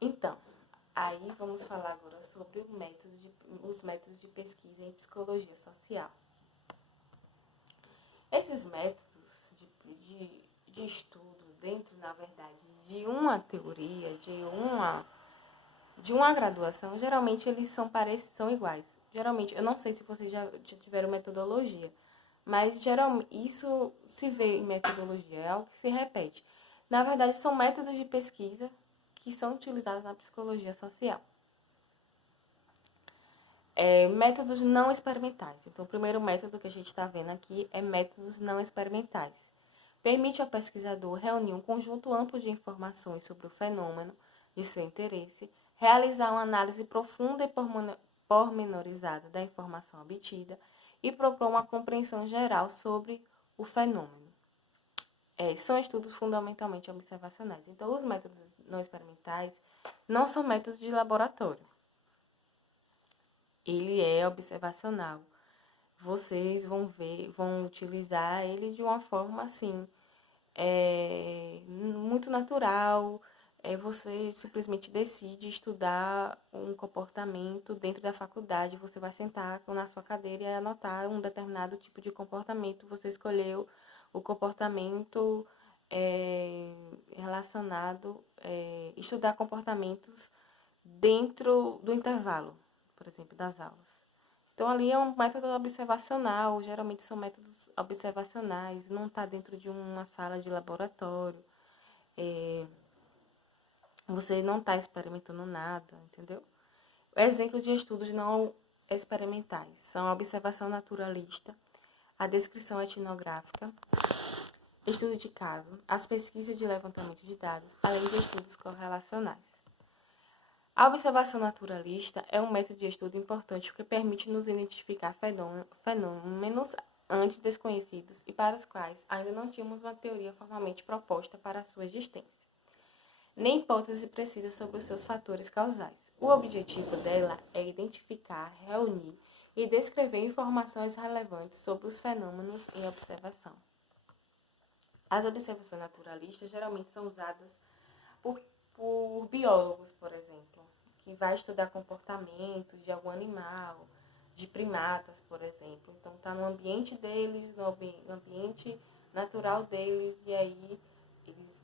Então, aí vamos falar agora sobre os métodos de pesquisa em psicologia social. Esses métodos de estudo dentro, na verdade, de uma teoria, de uma graduação, geralmente eles são iguais. Geralmente, eu não sei se vocês já tiveram metodologia, mas geralmente isso se vê em metodologia, é algo que se repete. Na verdade, são métodos de pesquisa que são utilizados na psicologia social. Métodos não experimentais. Então, o primeiro método que a gente está vendo aqui é métodos não experimentais. Permite ao pesquisador reunir um conjunto amplo de informações sobre o fenômeno de seu interesse, realizar uma análise profunda e pormenorizada da informação obtida e propor uma compreensão geral sobre o fenômeno. São estudos fundamentalmente observacionais. Então, os métodos não experimentais não são métodos de laboratório. Ele é observacional. Vocês vão utilizar ele de uma forma assim, muito natural. Você simplesmente decide estudar um comportamento dentro da faculdade. Você vai sentar na sua cadeira e anotar um determinado tipo de comportamento. Você escolheu o comportamento relacionado, estudar comportamentos dentro do intervalo, por exemplo, das aulas. Então, ali é um método observacional, geralmente são métodos observacionais, não está dentro de uma sala de laboratório, você não está experimentando nada, entendeu? Exemplos de estudos não experimentais são a observação naturalista, a descrição etnográfica, estudo de caso, as pesquisas de levantamento de dados, além de estudos correlacionais. A observação naturalista é um método de estudo importante porque permite nos identificar fenômenos antes desconhecidos e para os quais ainda não tínhamos uma teoria formalmente proposta para a sua existência, nem hipótese precisa sobre os seus fatores causais. O objetivo dela é identificar, reunir e descrever informações relevantes sobre os fenômenos em observação. As observações naturalistas geralmente são usadas por biólogos, por exemplo, que vai estudar comportamentos de algum animal, de primatas, por exemplo. Então, está no ambiente deles, no ambiente natural deles, e aí eles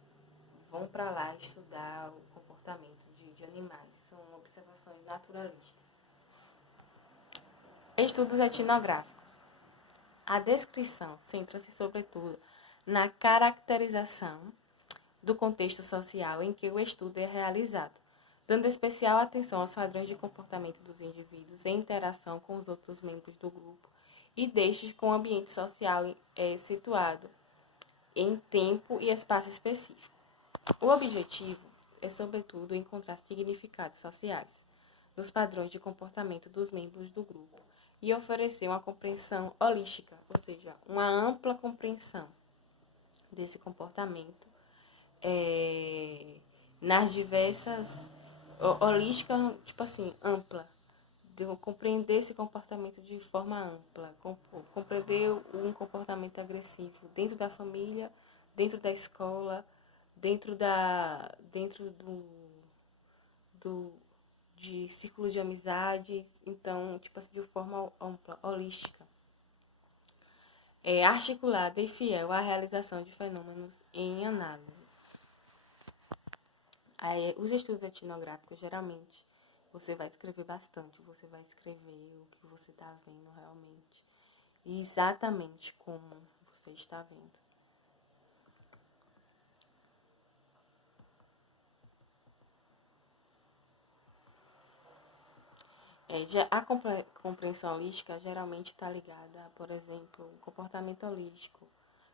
vão para lá estudar o comportamento de animais. São observações naturalistas. Estudos etnográficos. A descrição centra-se, sobretudo, na caracterização do contexto social em que o estudo é realizado, dando especial atenção aos padrões de comportamento dos indivíduos em interação com os outros membros do grupo e destes com o ambiente social situado em tempo e espaço específico. O objetivo é, sobretudo, encontrar significados sociais nos padrões de comportamento dos membros do grupo e oferecer uma compreensão holística, ou seja, uma ampla compreensão desse comportamento nas diversas holística, tipo assim, ampla, de compreender esse comportamento de forma ampla, compreender um comportamento agressivo dentro da família, dentro da escola, dentro de círculo de amizade, então, tipo assim, de forma ampla, holística. Articulada e fiel à realização de fenômenos em análise. Os estudos etnográficos, geralmente, você vai escrever bastante, você vai escrever o que você está vendo realmente, e exatamente como você está vendo. A compreensão holística geralmente está ligada, por exemplo, comportamento holístico,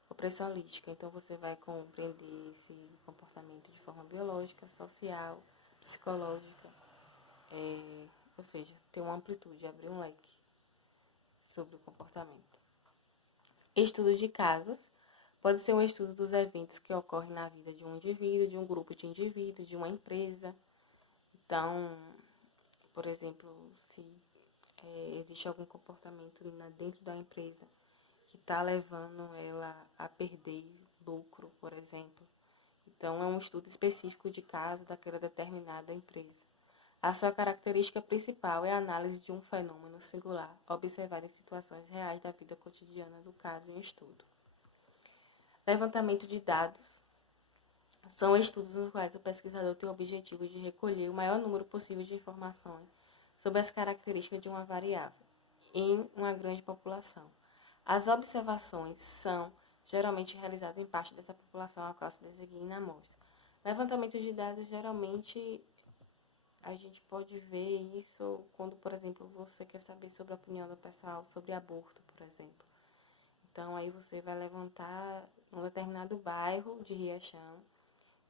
compreensão holística. Então, você vai compreender esse comportamento de forma biológica, social, psicológica, ou seja, ter uma amplitude, abrir um leque sobre o comportamento. Estudo de casos pode ser um estudo dos eventos que ocorrem na vida de um indivíduo, de um grupo de indivíduos, de uma empresa. Então, por exemplo, se existe algum comportamento dentro da empresa que está levando ela a perder lucro, por exemplo, Então, é um estudo específico de caso daquela determinada empresa. A sua característica principal é a análise de um fenômeno singular, observado em situações reais da vida cotidiana do caso em estudo. Levantamento de dados são estudos nos quais o pesquisador tem o objetivo de recolher o maior número possível de informações sobre as características de uma variável em uma grande população. As observações são geralmente realizadas em parte dessa população a qual se designa a amostra. Levantamento de dados, geralmente, a gente pode ver isso quando, por exemplo, você quer saber sobre a opinião do pessoal sobre aborto, por exemplo. Então, aí você vai levantar um determinado bairro de Riachão,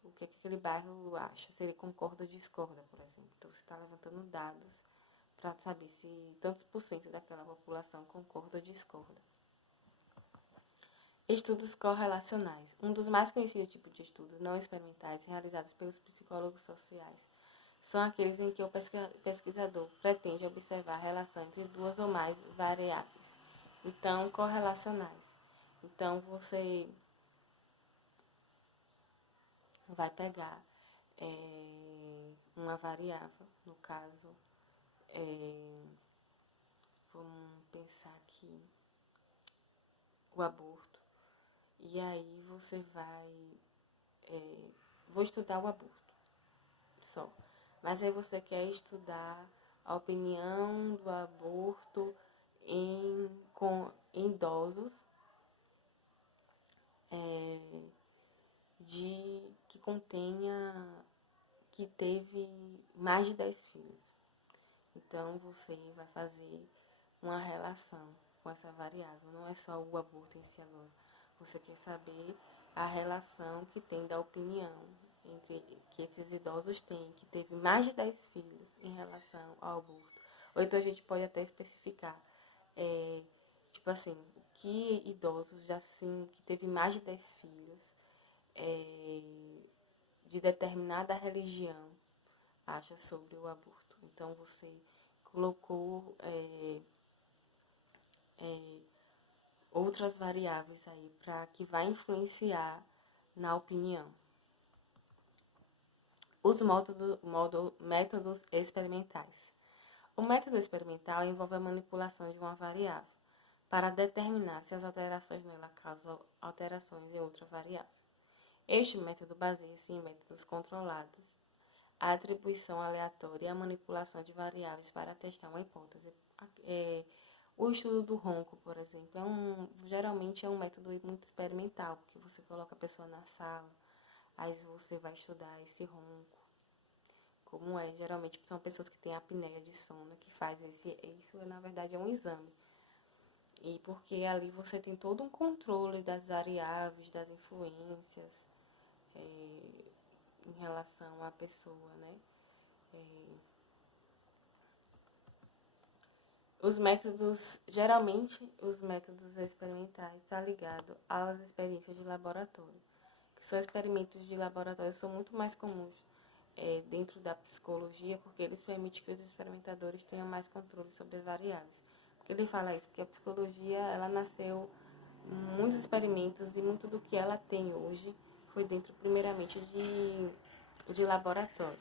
o que aquele bairro acha, se ele concorda ou discorda, por exemplo. Então, você está levantando dados para saber se tantos por cento daquela população concorda ou discorda. Estudos correlacionais. Um dos mais conhecidos tipos de estudos não experimentais realizados pelos psicólogos sociais são aqueles em que o pesquisador pretende observar a relação entre duas ou mais variáveis. Então, correlacionais. Então, você vai pegar uma variável, no caso, vamos pensar aqui, o aborto. E aí você vai, vou estudar o aborto só. Mas aí você quer estudar a opinião do aborto em idosos que teve mais de 10 filhos. Então você vai fazer uma relação com essa variável. Não é só o aborto em si agora. Você quer saber a relação que tem da opinião entre que esses idosos têm, que teve mais de 10 filhos em relação ao aborto. Ou então a gente pode até especificar, tipo assim, que idosos já sim, que teve mais de 10 filhos, de determinada religião, acha sobre o aborto. Então você colocou outras variáveis aí para que vai influenciar na opinião. Os métodos experimentais. O método experimental envolve a manipulação de uma variável para determinar se as alterações nela causam alterações em outra variável. Este método baseia-se em métodos controlados, a atribuição aleatória e a manipulação de variáveis para testar uma hipótese. O estudo do ronco, por exemplo, geralmente é um método muito experimental, porque você coloca a pessoa na sala, aí você vai estudar esse ronco. Como geralmente são pessoas que têm apneia de sono, que fazem isso na verdade é um exame. E porque ali você tem todo um controle das variáveis, das influências em relação à pessoa, né? Geralmente os métodos experimentais estão ligados às experiências de laboratório, que são experimentos de laboratório são muito mais comuns dentro da psicologia, porque eles permitem que os experimentadores tenham mais controle sobre as variáveis. Porque ele fala isso, porque a psicologia, ela nasceu muitos experimentos e muito do que ela tem hoje foi dentro, primeiramente, de laboratórios.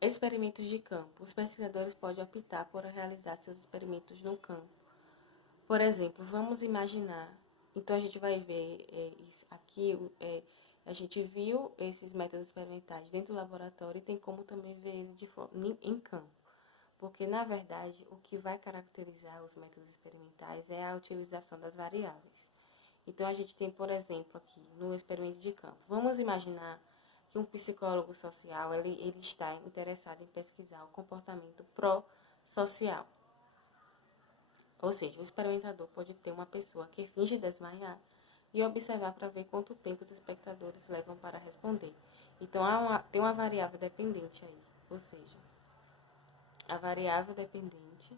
Experimentos de campo. Os pesquisadores podem optar por realizar seus experimentos no campo. Por exemplo, vamos imaginar, então a gente vai ver aqui, a gente viu esses métodos experimentais dentro do laboratório e tem como também ver eles em campo. Porque, na verdade, o que vai caracterizar os métodos experimentais é a utilização das variáveis. Então, a gente tem, por exemplo, aqui no experimento de campo. Vamos imaginar que um psicólogo social ele está interessado em pesquisar o comportamento pró-social. Ou seja, o experimentador pode ter uma pessoa que finge desmaiar e observar para ver quanto tempo os espectadores levam para responder. Então, tem uma variável dependente aí. Ou seja, a variável dependente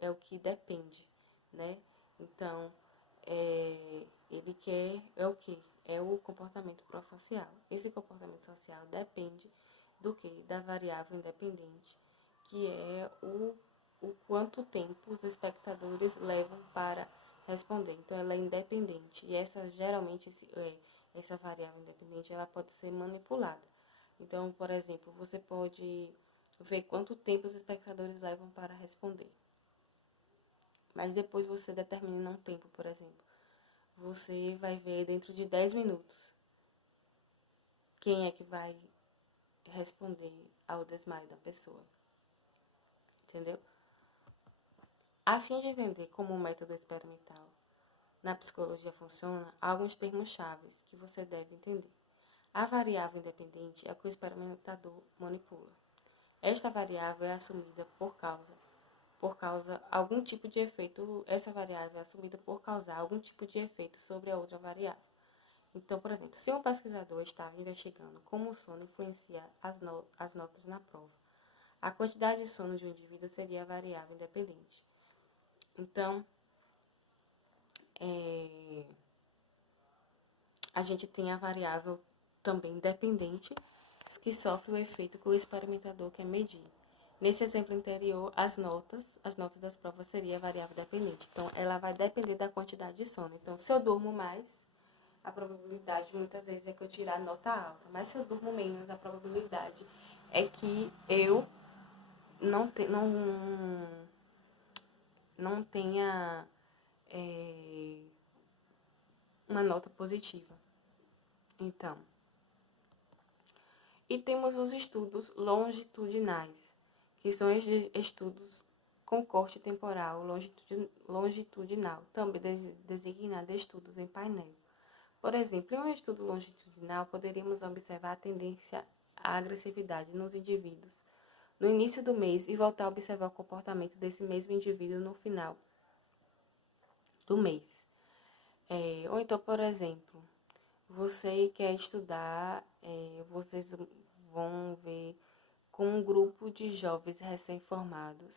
é o que depende, né? Então, ele quer o quê? É o comportamento pró-social. Esse comportamento social depende do que da variável independente, que é o quanto tempo os espectadores levam para responder. Então, ela é independente. E geralmente, essa variável independente, ela pode ser manipulada. Então, por exemplo, você pode ver quanto tempo os espectadores levam para responder. Mas depois você determina um tempo, por exemplo. Você vai ver dentro de 10 minutos quem é que vai responder ao desmaio da pessoa. Entendeu? A fim de entender como o método experimental na psicologia funciona, há alguns termos-chave que você deve entender. A variável independente é a que o experimentador manipula. Esta variável é assumida por causa algum tipo de efeito, essa variável é assumida por causar algum tipo de efeito sobre a outra variável. Então, por exemplo, se um pesquisador estava investigando como o sono influencia as notas na prova, a quantidade de sono de um indivíduo seria a variável independente. Então, a gente tem a variável também dependente, que sofre o efeito que o experimentador quer medir. Nesse exemplo anterior, as notas das provas seria a variável dependente. Então, ela vai depender da quantidade de sono. Então, se eu durmo mais, a probabilidade muitas vezes é que eu tirar nota alta. Mas se eu durmo menos, a probabilidade é que eu não tenha uma nota positiva. Então, e temos os estudos longitudinais, que são estudos com corte temporal longitudinal, também designado estudos em painel. Por exemplo, em um estudo longitudinal, poderíamos observar a tendência à agressividade nos indivíduos no início do mês e voltar a observar o comportamento desse mesmo indivíduo no final do mês. Ou então, por exemplo, você quer estudar, vocês vão ver como um grupo de jovens recém-formados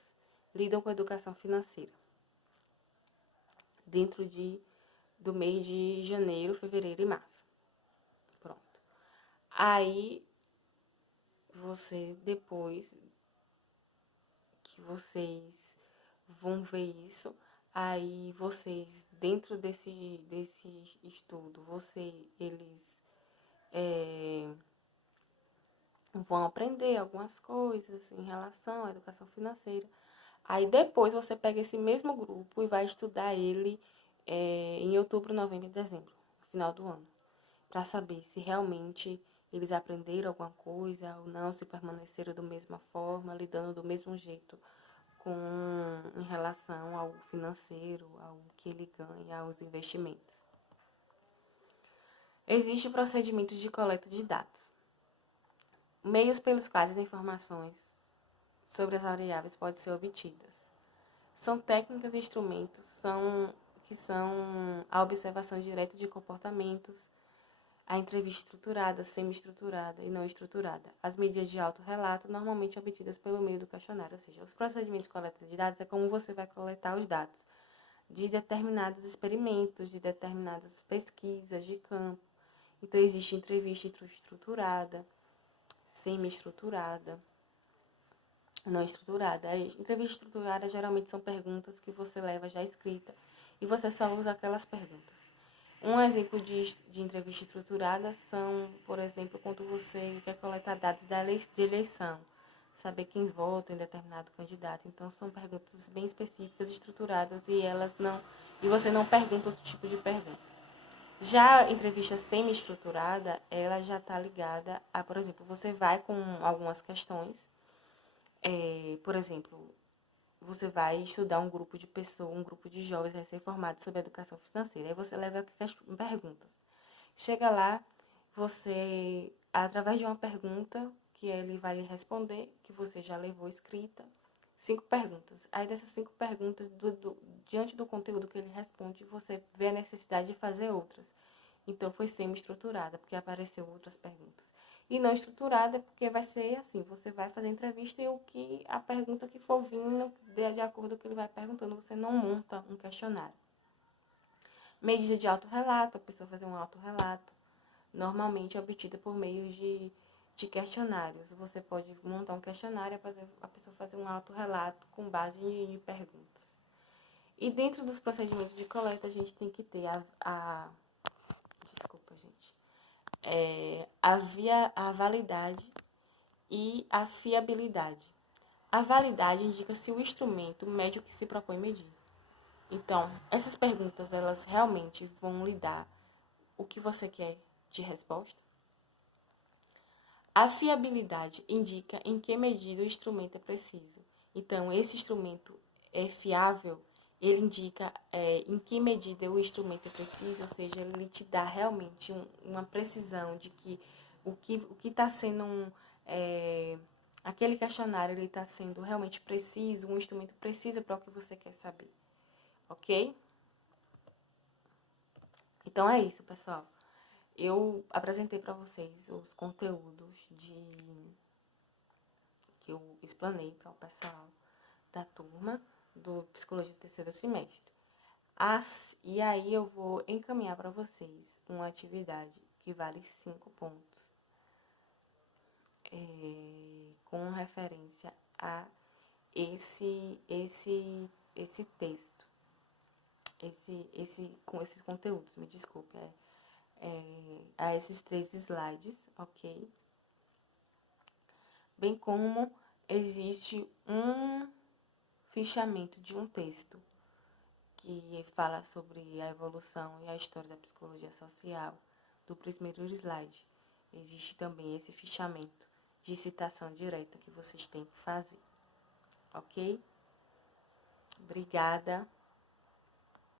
lidam com a educação financeira dentro do mês de janeiro, fevereiro e março. Pronto. Aí, depois que vocês vão ver isso, aí vocês, dentro desse estudo, eles vão aprender algumas coisas em relação à educação financeira. Aí depois você pega esse mesmo grupo e vai estudar ele em outubro, novembro e dezembro, no final do ano, para saber se realmente eles aprenderam alguma coisa ou não, se permaneceram da mesma forma, lidando do mesmo jeito em relação ao financeiro, ao que ele ganha, aos investimentos. Existem procedimentos de coleta de dados, meios pelos quais as informações sobre as variáveis podem ser obtidas. São técnicas e instrumentos que são a observação direta de comportamentos, a entrevista estruturada, semi-estruturada e não estruturada. As medidas de autorrelato, normalmente obtidas pelo meio do questionário, ou seja, os procedimentos de coleta de dados é como você vai coletar os dados de determinados experimentos, de determinadas pesquisas de campo. Então, existe entrevista estruturada, semi-estruturada, não estruturada. A entrevista estruturada geralmente são perguntas que você leva já escrita e você só usa aquelas perguntas. Um exemplo de entrevista estruturada são, por exemplo, quando você quer coletar dados de eleição, saber quem vota em determinado candidato. Então, são perguntas bem específicas, estruturadas, e você não pergunta outro tipo de pergunta. Já a entrevista semi-estruturada, ela já está ligada a, por exemplo, você vai com algumas questões, por exemplo, você vai estudar um grupo de pessoas, um grupo de jovens recém-formados sobre educação financeira. Aí você leva perguntas. Chega lá, você, através de uma pergunta que ele vai lhe responder, que você já levou escrita, 5 perguntas. Aí dessas 5 perguntas, diante do conteúdo que ele responde, você vê a necessidade de fazer outras. Então foi semi-estruturada, porque apareceu outras perguntas. E não estruturada, porque vai ser assim, você vai fazer entrevista e a pergunta que for vindo, de acordo com o que ele vai perguntando, você não monta um questionário. Medida de autorrelato, a pessoa fazer um autorrelato, normalmente é obtida por meio de de questionários. Você pode montar um questionário e a pessoa fazer um autorrelato com base em perguntas. E dentro dos procedimentos de coleta, a gente tem que ter desculpa, gente. A validade e a fiabilidade. A validade indica se o instrumento mede o que se propõe medir. Então, essas perguntas, elas realmente vão lhe dar o que você quer de resposta? A fiabilidade indica em que medida o instrumento é preciso. Então, esse instrumento é fiável, ele indica em que medida o instrumento é preciso, ou seja, ele te dá realmente uma precisão de que o que está sendo aquele questionário, ele está sendo realmente preciso, um instrumento precisa para o que você quer saber, ok? Então é isso, pessoal. Eu apresentei para vocês os conteúdos que eu explanei para o pessoal da turma do Psicologia do terceiro semestre. E aí eu vou encaminhar para vocês uma atividade que vale 5 pontos, com referência a esse texto, com esses conteúdos, me desculpe, a esses 3 slides, ok? Bem como existe um fichamento de um texto que fala sobre a evolução e a história da psicologia social do primeiro slide. Existe também esse fichamento de citação direta que vocês têm que fazer, ok? Obrigada.